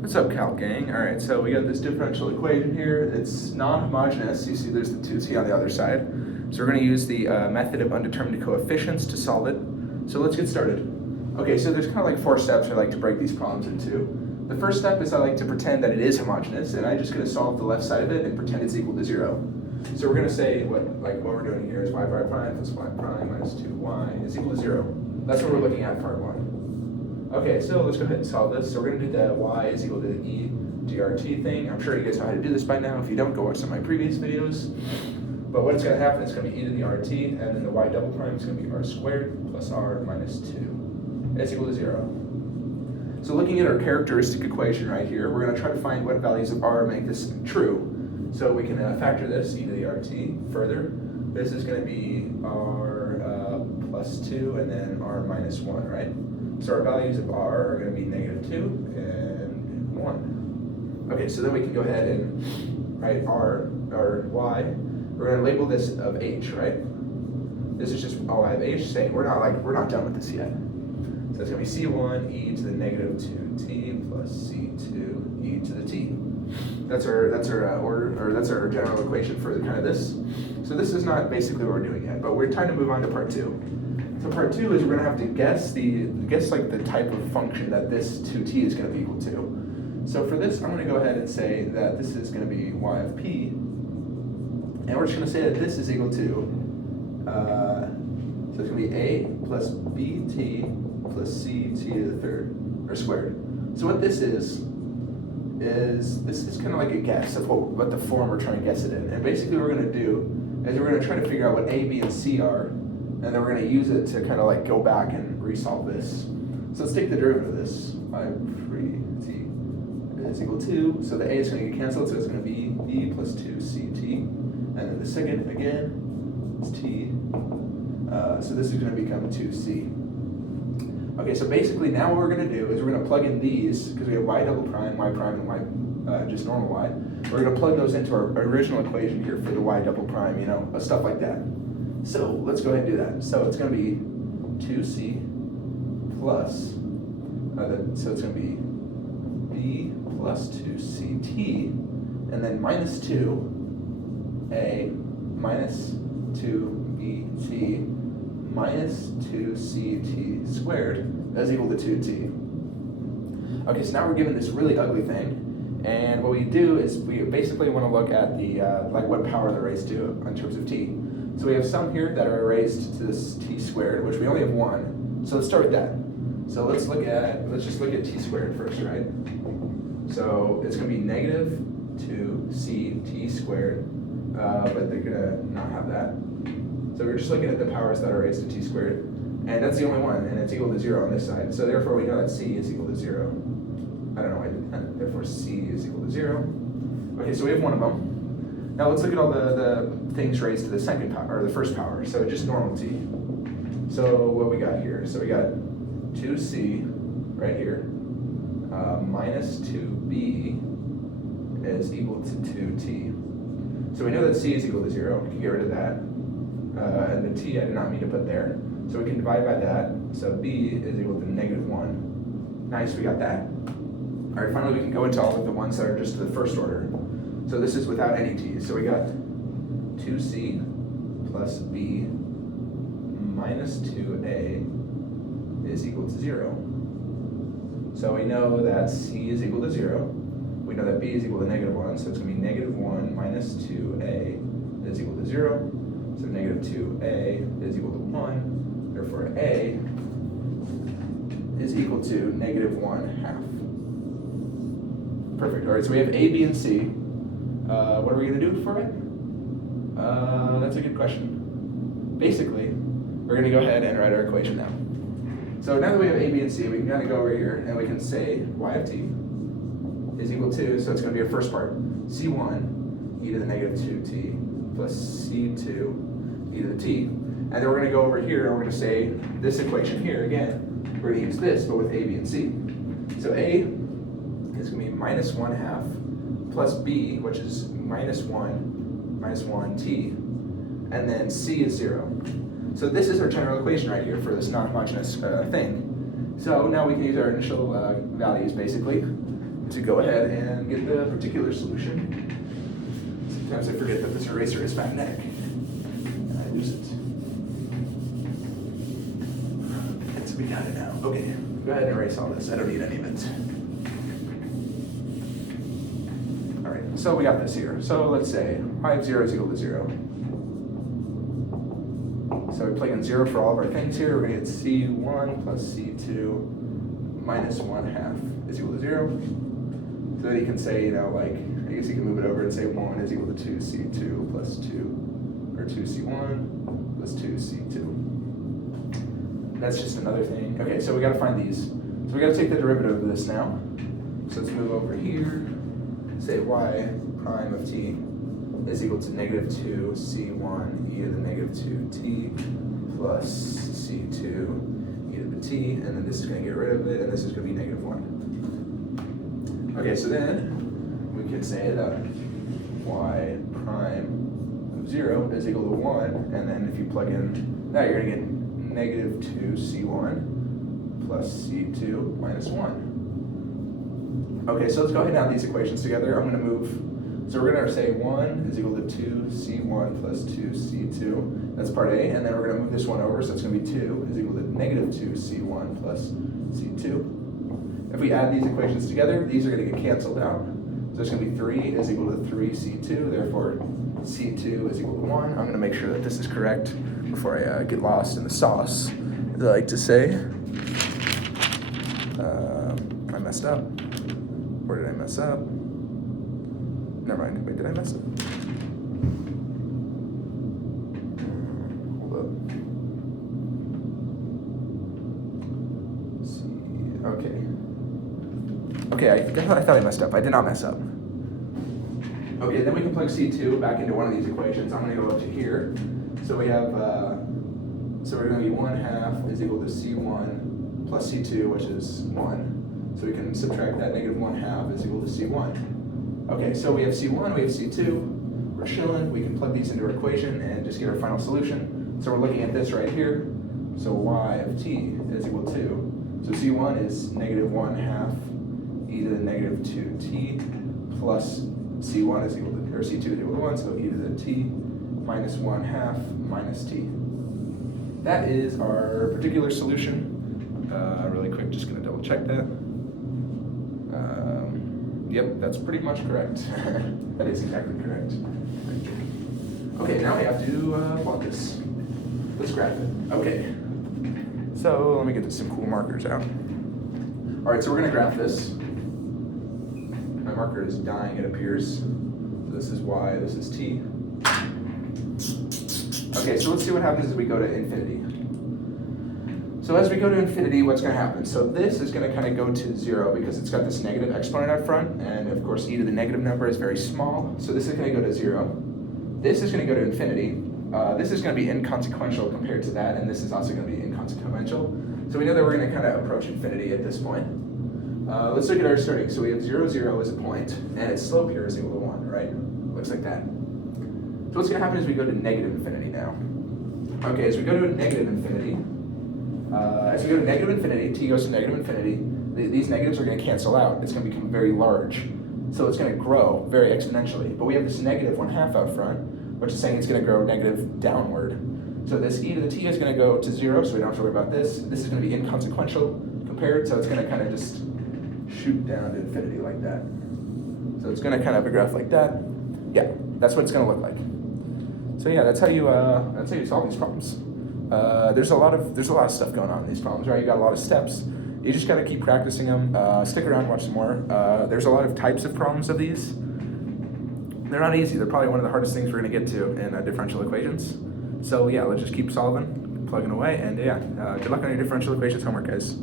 What's up, Cal gang? All right, so we got this differential equation here. It's non-homogeneous. You see there's the 2t on the other side. So we're going to use the method of undetermined coefficients to solve it. So let's get started. Okay, so there's kind of like 4 steps I like to break these problems into. The first step is I like to pretend that it is homogeneous, and I'm just going to solve the left side of it and pretend it's equal to 0. So we're going to say what we're doing here is y prime plus y prime minus 2y is equal to 0. That's what we're looking at part 1. Okay, so let's go ahead and solve this. So we're going to do the y is equal to the e drt thing. I'm sure you guys know how to do this by now. If you don't, go watch some of my previous videos. But what's going to happen is going to be e to the rt, and then the y double prime is going to be r squared plus r minus 2 is equal to 0. So looking at our characteristic equation right here, we're going to try to find what values of r make this true. So we can factor this, e to the rt, further. This is going to be r plus 2 and then r minus 1, right? So our values of r are going to be negative 2 and 1. Okay, so then we can go ahead and write r, or y. We're going to label this of h, right? This is just I of h, saying we're not done with this yet. So it's going to be c1 e to the negative 2t plus c2 e to the t. That's our order, or that's our general equation for kind of this. So this is not basically what we're doing yet, but we're trying to move on to part 2. So part 2 is we're going to have to guess the type of function that this 2t is going to be equal to. So for this, I'm going to go ahead and say that this is going to be y of p, and we're just going to say that this is equal to, so it's going to be a plus bt plus ct to the third, or squared. So what this is kind of like a guess of what the form we're trying to guess it in. And basically what we're going to do is we're going to try to figure out what a, b, and c are, and then we're going to use it to kind of like go back and resolve this. So let's take the derivative of this. 5 3t is equal to, so the a is going to get canceled, so it's going to be b plus 2ct. And then the second, again, is t. So this is going to become 2c. Okay, so basically now what we're going to do is we're going to plug in these, because we have y double prime, and y, just normal y. We're going to plug those into our original equation here for the y double prime, stuff like that. So let's go ahead and do that. So it's going to be 2c plus, so it's going to be b plus 2ct, and then minus 2a minus 2bt minus 2ct squared is equal to 2t. Okay, so now we're given this really ugly thing, and what we do is we basically want to look at the what power they're raised to in terms of t. So we have some here that are raised to this t squared, which we only have 1. So let's start with that. So let's just look at t squared first, right? So it's going to be negative 2ct squared, but they're going to not have that. So we're just looking at the powers that are raised to t squared, and that's the only one, and it's equal to 0 on this side. So therefore we know that c is equal to 0. I don't know why I did that. Therefore c is equal to 0. Okay, so we have one of them. Now let's look at all the things raised to the second power, or the first power, so just normal t. So what we got here? So we got 2c right here, minus 2b is equal to 2t. So we know that c is equal to 0, we can get rid of that. And the t I did not mean to put there. So we can divide by that, so b is equal to negative 1. Nice, we got that. All right, finally we can go into all of the ones that are just to the first order. So this is without any t. So we got 2c plus b minus 2a is equal to 0. So we know that c is equal to 0. We know that b is equal to negative 1, so it's going to be negative 1 minus 2a is equal to 0. So negative 2a is equal to 1. Therefore a is equal to negative 1/2. Perfect. All right, so we have a, b, and c. What are we going to do for it? That's a good question. Basically, we're going to go ahead and write our equation now. So now that we have a, b, and c, we can kind of go over here and we can say y of t is equal to, so it's going to be our first part, c1 e to the negative 2t plus c2 e to the t. And then we're going to go over here and we're going to say this equation here again. We're going to use this, but with a, b, and c. So a is going to be minus 1/2 plus b, which is minus 1t, and then c is 0. So this is our general equation right here for this non-homogeneous thing. So now we can use our initial values basically. to go ahead and get the particular solution. Sometimes I forget that this eraser is magnetic, and I lose it. And so we got it now. Okay, go ahead and erase all this. I don't need any of it. All right, so we got this here. So let's say pi of 0 is equal to 0. So we plug in 0 for all of our things here. We're going to get C1 plus C2 minus 1/2 is equal to 0. So then you can say, I guess you can move it over and say 1 is equal to 2C2 plus 2, or 2C1 plus 2C2. That's just another thing. Okay, so we got to find these. So we got to take the derivative of this now. So let's move over here. Say y prime of t is equal to negative 2c1 e to the negative 2t plus c2 e to the t, and then this is going to get rid of it, and this is going to be negative 1. Okay, so then we can say that y prime of 0 is equal to 1, and then if you plug in that, you're going to get negative 2c1 plus c2 minus 1. Okay, so let's go ahead and add these equations together. I'm going to move, so we're going to say 1 is equal to 2c1 plus 2c2. That's part A, and then we're going to move this one over, so it's going to be 2 is equal to negative 2c1 plus c2. If we add these equations together, these are going to get canceled out. So it's going to be 3 is equal to 3c2, therefore c2 is equal to 1. I'm going to make sure that this is correct before I get lost in the sauce, as I like to say. I messed up. Where did I mess up? Never mind. Wait, did I mess up? Hold up. Let's see. Okay, I thought I messed up. I did not mess up. Okay, then we can plug C2 back into one of these equations. I'm going to go up to here. So we have, so we're going to be 1/2 is equal to C1 plus C2, which is 1. So we can subtract that, negative 1/2 is equal to C1. Okay, so we have C1, we have C2, we're chilling, we can plug these into our equation and just get our final solution. So we're looking at this right here. So y of t is equal to, so C1 is negative 1/2 e to the negative 2t plus C1 is equal to, or C2 is equal to 1, so e to the t minus 1/2 minus t. That is our particular solution. Really quick, just gonna double check that. Yep, that's pretty much correct. That is exactly correct. Okay, now we have to plot this. Let's graph it. Okay. So let me get some cool markers out. All right, so we're gonna graph this. My marker is dying, it appears. So this is y, this is t. Okay, so let's see what happens as we go to infinity. So as we go to infinity, what's going to happen? So this is going to kind of go to 0 because it's got this negative exponent out front, and of course e to the negative number is very small, so this is going to go to 0. This is going to go to infinity. This is going to be inconsequential compared to that, and this is also going to be inconsequential. So we know that we're going to kind of approach infinity at this point. Let's look at our starting. So we have 0, 0 as a point, and its slope here is equal to 1, right? Looks like that. So what's going to happen is we go to negative infinity now. Okay, as we go to negative infinity, t goes to negative infinity, these negatives are going to cancel out. It's going to become very large. So it's going to grow very exponentially. But we have this negative 1/2 out front, which is saying it's going to grow negative downward. So this e to the t is going to go to 0, so we don't have to worry about this. This is going to be inconsequential compared, so it's going to kind of just shoot down to infinity like that. So it's going to kind of have a graph like that. Yeah, that's what it's going to look like. So yeah, that's how you solve these problems. There's a lot of stuff going on in these problems, right? You got a lot of steps. You just got to keep practicing them. Stick around, watch some more. There's a lot of types of problems of these. They're not easy. They're probably one of the hardest things we're going to get to in differential equations. So yeah, let's just keep solving, plugging away, and yeah, good luck on your differential equations homework, guys.